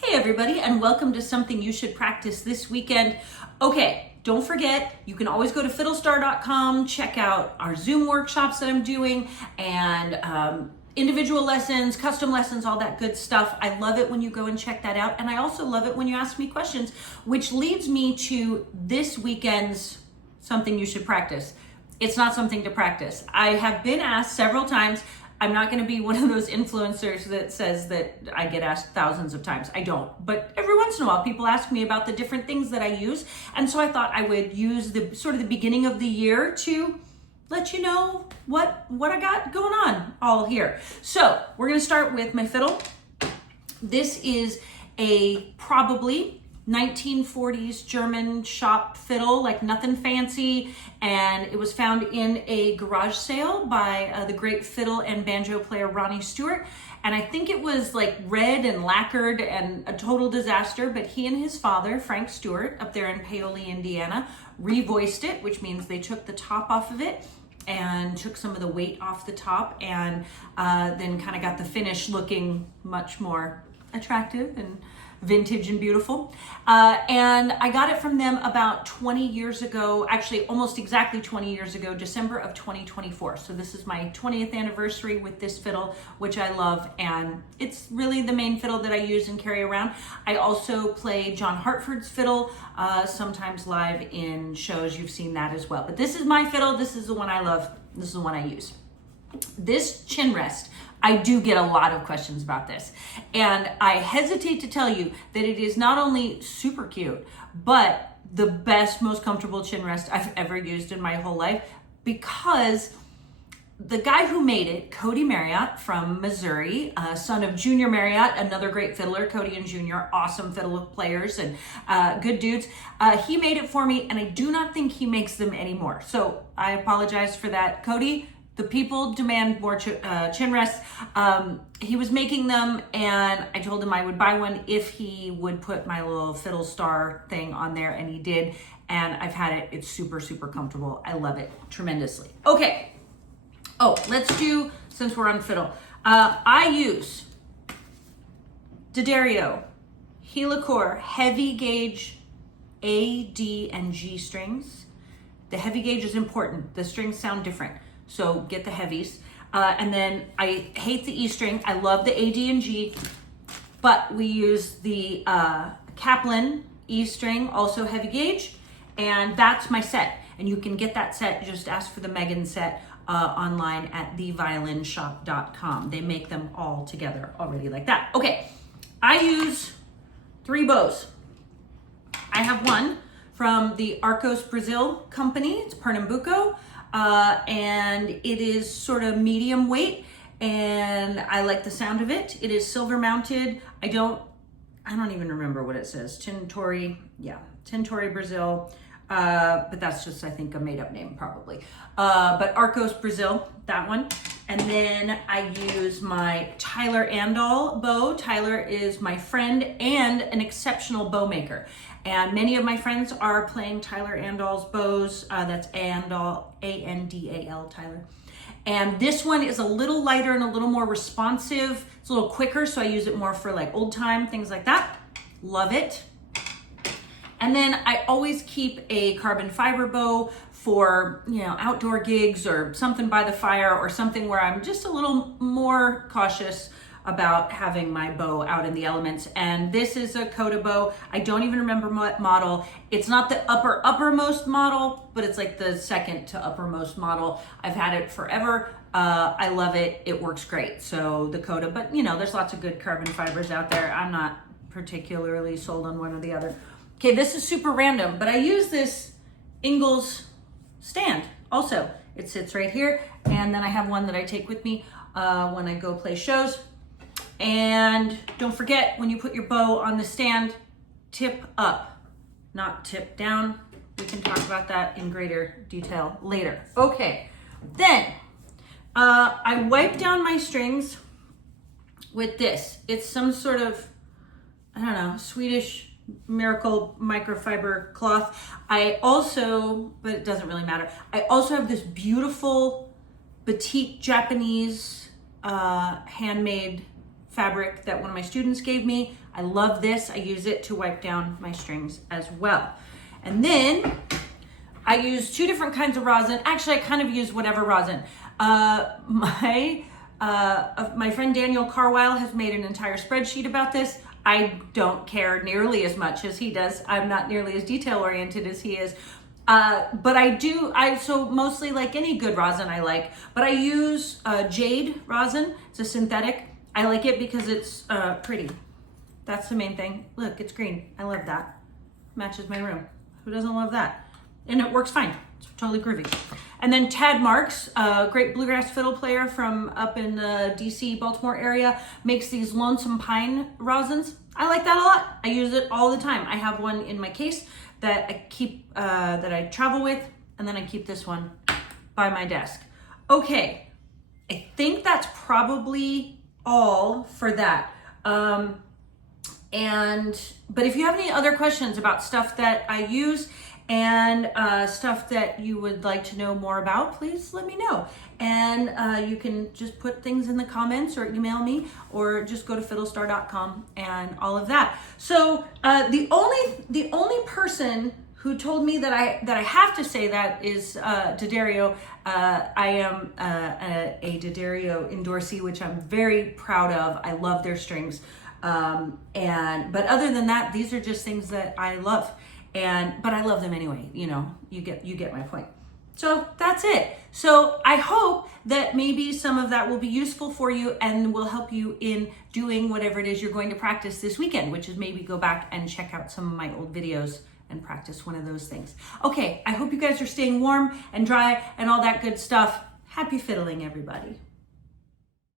Hey everybody, and welcome to Something You Should Practice This Weekend. Okay, don't forget, you can always go to fiddlestar.com, check out our Zoom workshops that I'm doing, and individual lessons, custom lessons, all that good stuff. I love it when you go and check that out, and I also love it when you ask me questions, which leads me to this weekend's Something You Should Practice. It's not something to practice. I have been asked several times. I'm not going to be one of those influencers that says that I get asked thousands of times. I don't. But every once in a while, people ask me about the different things that I use. And so I thought I would use the sort of the beginning of the year to let you know what I got going on all here. So we're going to start with my fiddle. This is a probably 1940s German shop fiddle, like nothing fancy, and it was found in a garage sale by the great fiddle and banjo player Ronnie Stewart, and I think it was like red and lacquered and a total disaster, but he and his father, Frank Stewart, up there in Paoli, Indiana, revoiced it, which means they took the top off of it and took some of the weight off the top, and then kind of got the finish looking much more attractive and vintage and beautiful. And I got it from them about 20 years ago, actually almost exactly 20 years ago, December of 2024. So this is my 20th anniversary with this fiddle, which I love. And it's really the main fiddle that I use and carry around. I also play John Hartford's fiddle, sometimes live in shows. You've seen that as well. But this is my fiddle. This is the one I love. This is the one I use. This chin rest, I do get a lot of questions about this, and I hesitate to tell you that it is not only super cute, but the best, most comfortable chin rest I've ever used in my whole life, because the guy who made it, Cody Marriott from Missouri, son of Junior Marriott, another great fiddler, Cody and Junior, awesome fiddle players and good dudes. He made it for me, and I do not think he makes them anymore. So I apologize for that, Cody. The people demand more chin rests. He was making them, and I told him I would buy one if he would put my little Fiddle Star thing on there, and he did. And I've had it. It's super, super comfortable. I love it tremendously. Okay. Oh, let's do, since we're on fiddle, I use D'Addario, Helicore, heavy gauge A, D, and G strings. The heavy gauge is important. The strings sound different, so get the heavies. And then I hate the E string. I love the A, D, and G, but we use the Kaplan E string, also heavy gauge, and that's my set. And you can get that set, just ask for the Megan set online at theviolинshop.com. They make them all together already like that. Okay, I use 3 bows. I have one from the Arcos Brazil company. It's Pernambuco. And it is sort of medium weight, and I like the sound of it. It is silver mounted. I don't even remember what it says. Tintori Brazil. But that's just, I think, a made up name probably. But Arcos Brazil, that one. And then I use my Tyler Andal bow. Tyler is my friend and an exceptional bow maker. And many of my friends are playing Tyler Andal's bows. That's Andal, A-N-D-A-L, Tyler. And this one is a little lighter and a little more responsive. It's a little quicker, so I use it more for like old time, things like that. Love it. And then I always keep a carbon fiber bow for, outdoor gigs or something by the fire or something where I'm just a little more cautious about having my bow out in the elements. And this is a Coda bow. I don't even remember what model. It's not the uppermost model, but it's like the second to uppermost model. I've had it forever. I love it. It works great. So the Coda, but there's lots of good carbon fibers out there. I'm not particularly sold on one or the other. Okay, this is super random, but I use this Ingalls stand also. It sits right here, and then I have one that I take with me when I go play shows. And don't forget, when you put your bow on the stand, tip up, not tip down. We can talk about that in greater detail later. Okay, then I wipe down my strings with this. It's some sort of, Swedish miracle microfiber cloth. I also, but it doesn't really matter, I also have this beautiful batik Japanese handmade fabric that one of my students gave me. I love this. I use it to wipe down my strings as well. And then I use 2 different kinds of rosin. Actually, I kind of use whatever rosin. My friend Daniel Carwile has made an entire spreadsheet about this. I don't care nearly as much as he does. I'm not nearly as detail oriented as he is. But so mostly like any good rosin I like, but I use jade rosin. It's a synthetic. I like it because it's pretty. That's the main thing. Look, it's green. I love that. Matches my room. Who doesn't love that? And it works fine. It's totally groovy. And then Tad Marks, a great bluegrass fiddle player from up in the DC, Baltimore area, makes these Lonesome Pine rosins. I like that a lot. I use it all the time. I have one in my case that I keep, that I travel with, and then I keep this one by my desk. Okay, I think that's probably all for that. But if you have any other questions about stuff that I use and stuff that you would like to know more about, please let me know. And you can just put things in the comments or email me, or just go to fiddlestar.com and all of that. So the only person who told me that I have to say that is D'Addario. I am a D'Addario endorsee, which I'm very proud of. I love their strings. But other than that, these are just things that I love. But I love them anyway, you know, you get my point. So that's it. So I hope that maybe some of that will be useful for you and will help you in doing whatever it is you're going to practice this weekend, which is maybe go back and check out some of my old videos and practice one of those things. Okay, I hope you guys are staying warm and dry and all that good stuff. Happy fiddling, everybody.